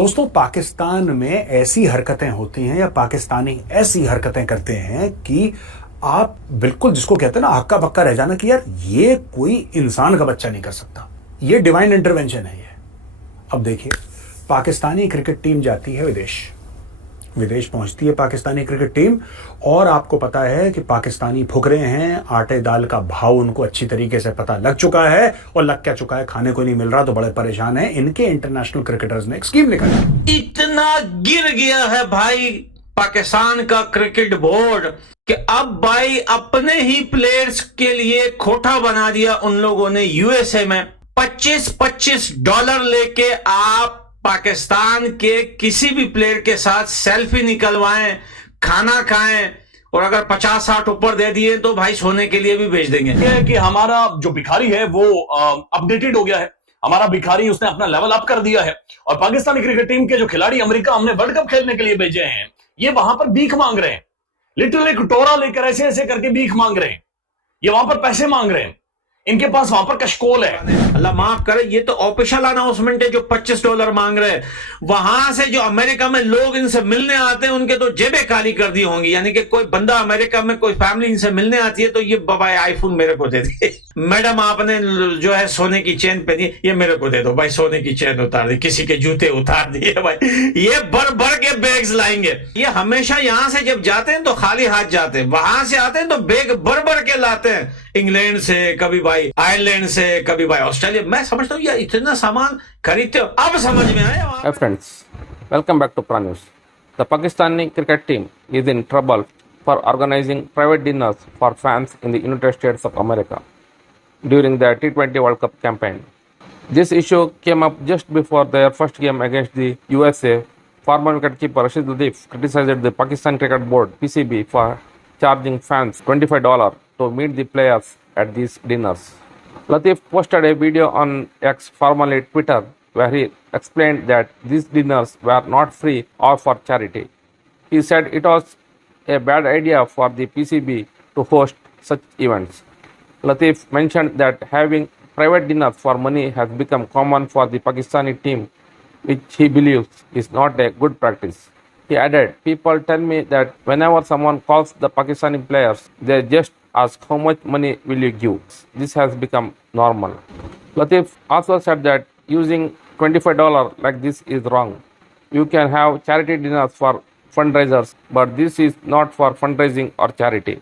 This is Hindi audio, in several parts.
दोस्तों, पाकिस्तान में ऐसी हरकतें होती हैं या पाकिस्तानी ऐसी हरकतें करते हैं कि आप बिल्कुल जिसको कहते हैं ना हक्का बक्का रह जाना कि यार ये कोई इंसान का बच्चा नहीं कर सकता, ये डिवाइन इंटरवेंशन है। ये अब देखिए, पाकिस्तानी क्रिकेट टीम जाती है विदेश पहुंचती है पाकिस्तानी क्रिकेट टीम, और आपको पता है कि पाकिस्तानी फुकरे हैं, आटे दाल का भाव उनको अच्छी तरीके से पता लग चुका है, और लग क्या चुका है, खाने को नहीं मिल रहा तो बड़े परेशान हैं। इनके इंटरनेशनल क्रिकेटर्स ने एक स्कीम निकाली। इतना गिर गया है भाई पाकिस्तान का क्रिकेट बोर्ड कि अब भाई अपने ही प्लेयर्स के लिए खोटा बना दिया उन लोगों ने। यूएसए में $25 लेके आप पाकिस्तान के किसी भी प्लेयर के साथ सेल्फी निकलवाएं, खाना खाएं, और अगर 50-60 ऊपर दे दिए तो भाई सोने के लिए भी भेज देंगे। यह है कि हमारा जो भिखारी है वो अपडेटेड हो गया है। हमारा भिखारी उसने अपना लेवल अप कर दिया है, और पाकिस्तानी क्रिकेट टीम के जो खिलाड़ी अमेरिका हमने वर्ल्ड कप खेलने के लिए भेजे हैं, ये वहां पर भीख मांग रहे हैं। लिटरली कटोरा लेकर ऐसे ऐसे करके भीख मांग रहे हैं। ये वहां पर पैसे मांग रहे हैं, इनके पास वहां पर कशकोल है। अल्लाह माफ करे, ये तो ऑफिशियल अनाउंसमेंट है जो $25 मांग रहे हैं। वहां से जो अमेरिका में लोग इनसे मिलने आते हैं उनके तो जेबें खाली कर दी होंगी। यानी कि कोई बंदा अमेरिका में कोई फैमिली इनसे मिलने आती है तो ये बाबा आईफोन मेरे को दे दे, मैडम आपने जो है सोने की चेन पहनी, ये मेरे को दे दो भाई, सोने की चेन उतार दी, किसी के जूते उतार दिए भाई। ये भर भर के बैग्स लाएंगे। ये हमेशा यहां से जब जाते हैं तो खाली हाथ जाते हैं, वहां से आते हैं तो बैग भर भर के लाते हैं, इंग्लैंड से, कभी भाई आयरलैंड से, कभी भाई ऑस्ट्रेलिया। मैं समझता हूँ यार इतना सामान खरीदते हो, अब समझ में आया। Hi friends, welcome back to Pra News. The Pakistani cricket team is in trouble for organizing private dinners for fans in the United States of America during the T20 World Cup campaign. This issue came up just before their first game against the USA. Former wicketkeeper Rashid Latif criticized the Pakistan Cricket Board (PCB) for charging fans $25 to meet the players at these dinners. Latif posted a video on X, formerly Twitter, where he explained that these dinners were not free or for charity. He said it was a bad idea for the PCB to host such events. Latif mentioned that having private dinners for money has become common for the Pakistani team, which he believes is not a good practice. He added, "People tell me that whenever someone calls the Pakistani players, they just ask how much money will you give. This has become normal." Latif also said that using $25 like this is wrong. You can have charity dinners for fundraisers, but this is not for fundraising or charity.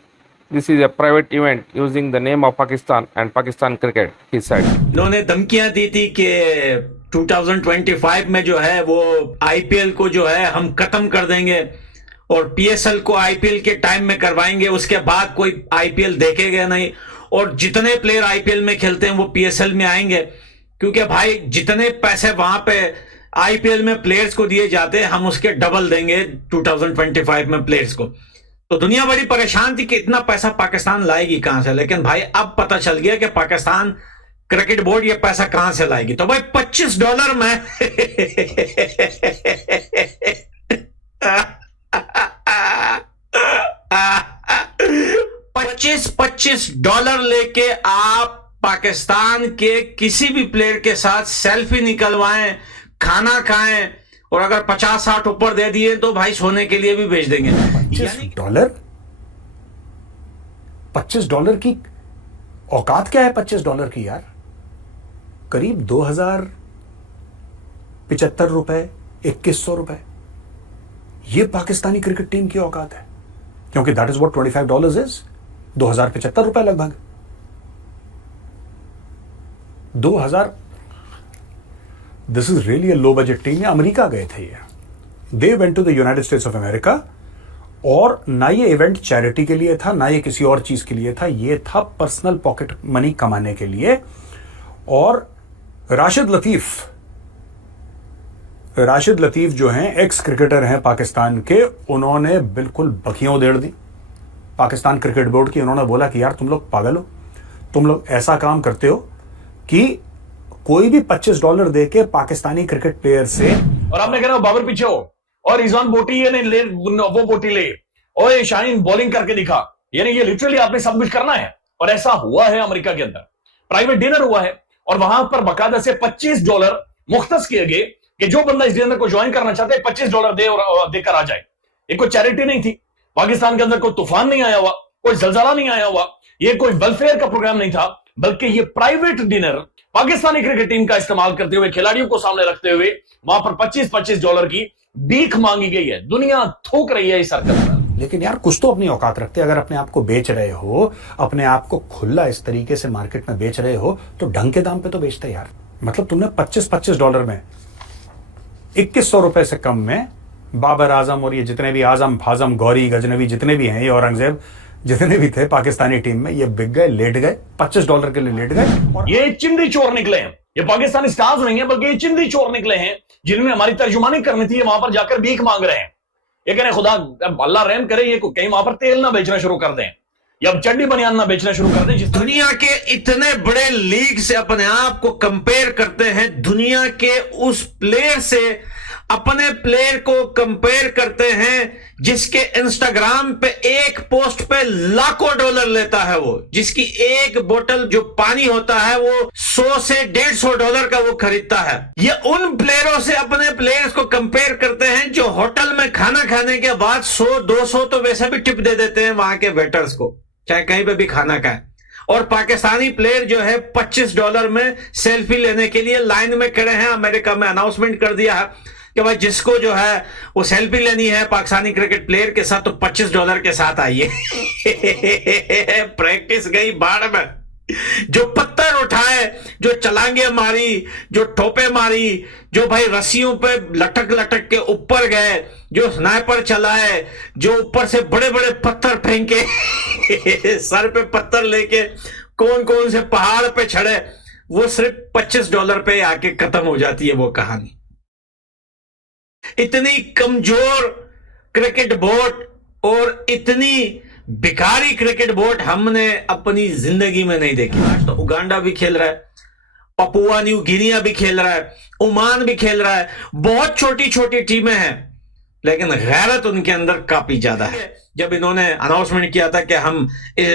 This is a private event using the name of Pakistan and Pakistan cricket, he said. उन्होंने धमकियां दी थी कि 2025 में जो है वो आईपीएल को जो है हम खत्म कर देंगे और पीएसएल को आईपीएल के टाइम में करवाएंगे, उसके बाद कोई आईपीएल देखेगा नहीं, और जितने प्लेयर आईपीएल में खेलते हैं वो पीएसएल में आएंगे, क्योंकि भाई जितने पैसे वहां पे आईपीएल में प्लेयर्स को दिए जाते हैं हम उसके डबल देंगे 2025 में प्लेयर्स को। तो दुनिया बड़ी परेशान थी कि इतना पैसा पाकिस्तान लाएगी कहां से, लेकिन भाई अब पता चल गया कि पाकिस्तान क्रिकेट बोर्ड ये पैसा कहां से लाएगी। तो भाई $25 में $25 लेके आप पाकिस्तान के किसी भी प्लेयर के साथ सेल्फी निकलवाएं, खाना खाएं, और अगर 50-60 ऊपर दे दिए तो भाई सोने के लिए भी भेज देंगे। $25? $25 की औकात क्या है $25 की यार? करीब 2075 रुपए, 2100 रुपए, ये पाकिस्तानी क्रिकेट टीम की औकात है, क्योंकि दैट इज व्हाट $25 इज, 2075 रुपए लगभग। 2000, this is really a low budget team. America गए थे ये, they went to the United States of America, और ना ये इवेंट चैरिटी के लिए था, ना ये किसी और चीज के लिए था, ये था पर्सनल पॉकेट मनी कमाने के लिए। और राशिद लतीफ जो हैं, एक्स क्रिकेटर हैं पाकिस्तान के, उन्होंने बिल्कुल बखियां उधेड़ दी पाकिस्तान क्रिकेट बोर्ड की। उन्होंने बोला कि यार तुम लोग पागल हो, तुम लोग ऐसा काम करते हो कि कोई भी $25 दे के पाकिस्तानी क्रिकेट प्लेयर से, और आपने कहा बाबर पीछे हो, और रिजवान बोटी ये ले वो बोटी ले, और ये शाहीन बॉलिंग करके दिखा, यानी ये लिटरली आपने सब कुछ करना है। और ऐसा हुआ है अमेरिका के अंदर, प्राइवेट डिनर हुआ है, और वहां पर बाकायदा से $25 मुख्तस किए गए कि जो बंदा इस डिनर को ज्वाइन करना चाहते हैं $25 दे और देकर आ जाए। ये कोई चैरिटी नहीं थी, पाकिस्तान के अंदर कोई तूफान नहीं आया हुआ, कोई जलजला नहीं आया हुआ, ये कोई वेलफेयर का प्रोग्राम नहीं था, बल्कि ये private dinner Pakistani cricket team का इस्तेमाल करते हुए, खिलाड़ियों को सामने रखते हुए वहां पर $25 की भीख मांगी गई है। दुनिया थूक रही है इस हरकत पर। लेकिन यार कुछ तो अपनी औकात रखते, अगर अपने आप को बेच रहे हो, अपने आप को खुला इस तरीके से मार्केट में बेच रहे हो, तो ढंग के दाम पे तो बेचते यार। मतलब तुमने $25 में 2100 रुपए से कम में बाबर आजम और ये जितने भी आजम फाजम गौरी गजनवी जितने भी हैं, ये औरंगजेब जितने भी थे पाकिस्तानी टीम में, ये बिक गए, लेट गए, $25 के लिए लेट गए। और ये चिंदी चोर निकले हैं, ये पाकिस्तानी स्टार्स नहीं है, बल्कि ये चिंदी चोर निकले हैं जिन्होंने हमारी तर्जुमानी करनी थी, वहां पर जाकर भीख मांग रहे हैं। ये कह रहे खुदा अल्लाह रहम करे, ये कहीं वहां पर तेल ना बेचना शुरू कर दें या चड्डी बनियान ना बेचना शुरू कर दें। जिस दुनिया के इतने बड़े लीग से अपने आप को कंपेयर करते हैं, दुनिया के उस प्लेयर से अपने प्लेयर को कंपेयर करते हैं जिसके इंस्टाग्राम पे एक पोस्ट पे लाखों डॉलर लेता है, वो जिसकी एक बोतल जो पानी होता है वो $100 से $150 का वो खरीदता है। ये उन प्लेयरों से अपने प्लेयर्स को कंपेयर करते हैं जो होटल में खाना खाने के बाद 100-200 तो वैसे भी टिप दे देते हैं वहां के वेटर्स को, चाहे कहीं पे भी खाना खाए। और पाकिस्तानी प्लेयर जो है $25 में सेल्फी लेने के लिए लाइन में खड़े हैं। अमेरिका में अनाउंसमेंट कर दिया है कि भाई जिसको जो है वो सेल्फी लेनी है पाकिस्तानी क्रिकेट प्लेयर के साथ तो $25 के साथ आइए। प्रैक्टिस गई बाढ़ में, जो पत्थर उठाए, जो चलांगे मारी, जो ठोपे मारी, जो भाई रस्सियों पे लटक लटक के ऊपर गए, जो स्नाइपर चलाए, जो ऊपर से बड़े बड़े पत्थर फेंके सर पे पत्थर लेके कौन कौन से पहाड़ पे चढ़े, वो सिर्फ $25 पे आके खत्म हो जाती है वो कहानी। इतनी कमजोर क्रिकेट बोर्ड और इतनी भिखारी क्रिकेट बोर्ड हमने अपनी जिंदगी में नहीं देखी। आज तो उगांडा भी खेल रहा है, पपुआ न्यू गिनिया भी खेल रहा है, ओमान भी खेल रहा है, बहुत छोटी छोटी टीमें हैं, लेकिन गैरत उनके अंदर काफी ज्यादा है। जब इन्होंने अनाउंसमेंट किया था कि हम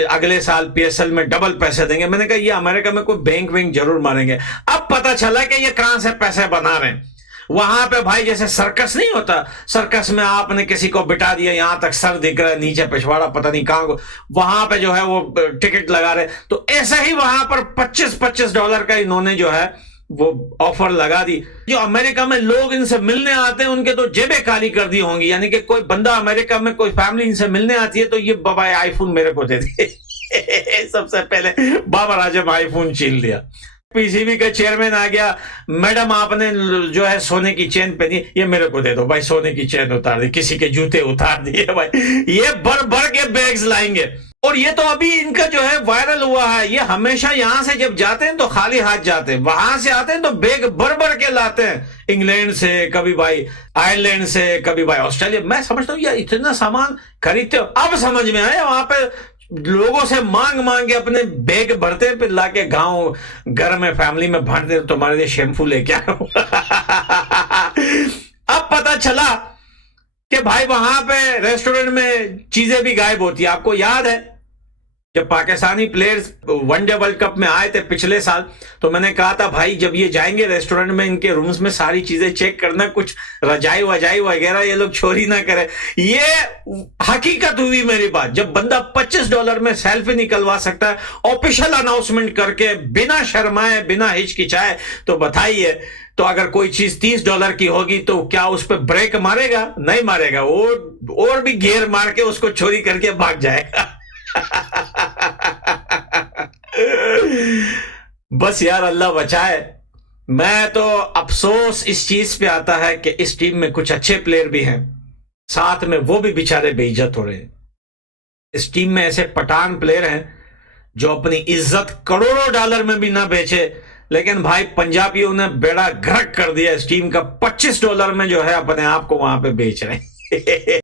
अगले साल पीएसएल में डबल पैसे देंगे, मैंने कहा ये अमेरिका में कोई बैंक वैंक जरूर मारेंगे। अब पता चला कि ये कहां से पैसे बना रहे हैं। वहां पे भाई जैसे सर्कस नहीं होता, सर्कस में आपने किसी को बिठा दिया, यहां तक सर दिख रहा है, नीचे पिछवाड़ा पता नहीं कहां को, वहां पे जो है वो टिकट लगा रहे, तो ऐसा ही वहां पर $25 का इन्होंने जो है वो ऑफर लगा दी। जो अमेरिका में लोग इनसे मिलने आते हैं उनके तो जेबें खाली कर दी होंगी, यानी कि कोई बंदा अमेरिका में कोई फैमिली इनसे मिलने आती है तो ये बाबा आईफोन मेरे को दे दे। सबसे पहले बाबर आजम आईफोन छीन लिया। पीसीबी का चेयरमैन आ गया, मैडम आपने जो है सोने की चेन पहनी, ये मेरे को दे दो भाई, सोने की चेन उतार दी, किसी के जूते उतार दिए भाई, ये भर भर के बैग्स लाएंगे। और ये तो अभी इनका जो है वायरल हुआ है, ये हमेशा यहां से जब जाते हैं तो खाली हाथ जाते हैं, वहां से आते हैं तो बैग भर भर के लाते हैं, इंग्लैंड से, कभी भाई आयरलैंड से, कभी भाई ऑस्ट्रेलिया। मैं समझता हूँ यार इतना सामान खरीदते हो, अब समझ में आया वहां पे लोगों से मांग मांग के अपने बैग भरते, फिर लाके गांव घर में फैमिली में बांटते, तुम्हारे लिए शैम्पू लेके आया। अब पता चला कि भाई वहां पे रेस्टोरेंट में चीजें भी गायब होती है। आपको याद है जब Pakistani players one day world cup में आए थे पिछले साल, तो मैंने कहा था भाई जब ये जाएंगे रेस्टोरेंट में इनके रूम्स में सारी चीजें चेक करना, कुछ रजाई वजाई वगैरह ये लोग चोरी ना करें। ये हकीकत हुई मेरी बात। जब बंदा $25 में सेल्फी निकलवा सकता है ऑफिशियल अनाउंसमेंट करके, बिना शर्माए, बिना हिचकिचाए, तो बताइए तो अगर कोई चीज $30 की होगी तो क्या उस पर ब्रेक मारेगा? नहीं मारेगा, और भी घेर मार के उसको चोरी करके भाग जाएगा। बस यार अल्लाह बचाए। मैं तो अफसोस इस चीज पे आता है कि इस टीम में कुछ अच्छे प्लेयर भी हैं, साथ में वो भी बेचारे बेइज्जत हो रहे हैं। इस टीम में ऐसे पठान प्लेयर हैं जो अपनी इज्जत करोड़ों डॉलर में भी ना बेचे, लेकिन भाई पंजाबियों ने बेड़ा गर्क कर दिया इस टीम का। $25 में जो है अपने आप को वहां पे बेच रहे हैं।